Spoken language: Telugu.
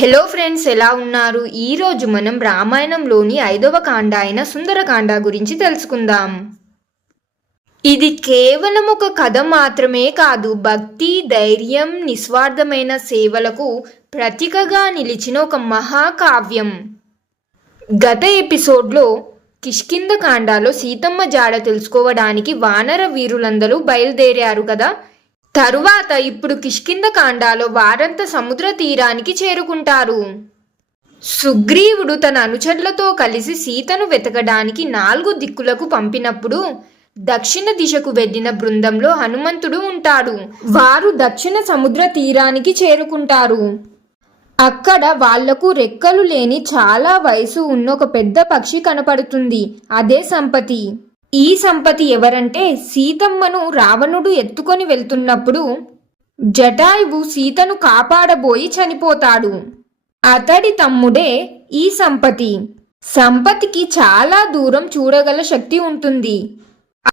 హలో ఫ్రెండ్స్ ఎలా ఉన్నారు? ఈరోజు మనం రామాయణంలోని ఐదవ కాండ అయిన సుందరకాండ గురించి తెలుసుకుందాం. ఇది కేవలం ఒక కథ మాత్రమే కాదు భక్తి ధైర్యం నిస్వార్థమైన సేవలకు ప్రతీకగా నిలిచిన ఒక మహాకావ్యం. గత ఎపిసోడ్లో కిష్కింద కాండాలో సీతమ్మ జాడ తెలుసుకోవడానికి వానర వీరులందరూ బయలుదేరారు కదా? తరువాత ఇప్పుడు కిష్కింద కాండాలో వారంతా సముద్ర తీరానికి చేరుకుంటారు. సుగ్రీవుడు తన అనుచరులతో కలిసి సీతను వెతకడానికి నాలుగు దిక్కులకు పంపినప్పుడు దక్షిణ దిశకు వెళ్ళిన బృందంలో హనుమంతుడు ఉంటాడు. వారు దక్షిణ సముద్ర తీరానికి చేరుకుంటారు. అక్కడ వాళ్ళకు రెక్కలు లేని చాలా వయసు ఉన్న ఒక పెద్ద పక్షి కనపడుతుంది. అదే సంపతి. ఈ సంపతి ఎవరంటే సీతమ్మను రావణుడు ఎత్తుకొని వెళ్తున్నప్పుడు జటాయువు సీతను కాపాడబోయి చనిపోతాడు. అతడి తమ్ముడే ఈ సంపతి. సంపతికి చాలా దూరం చూడగల శక్తి ఉంటుంది.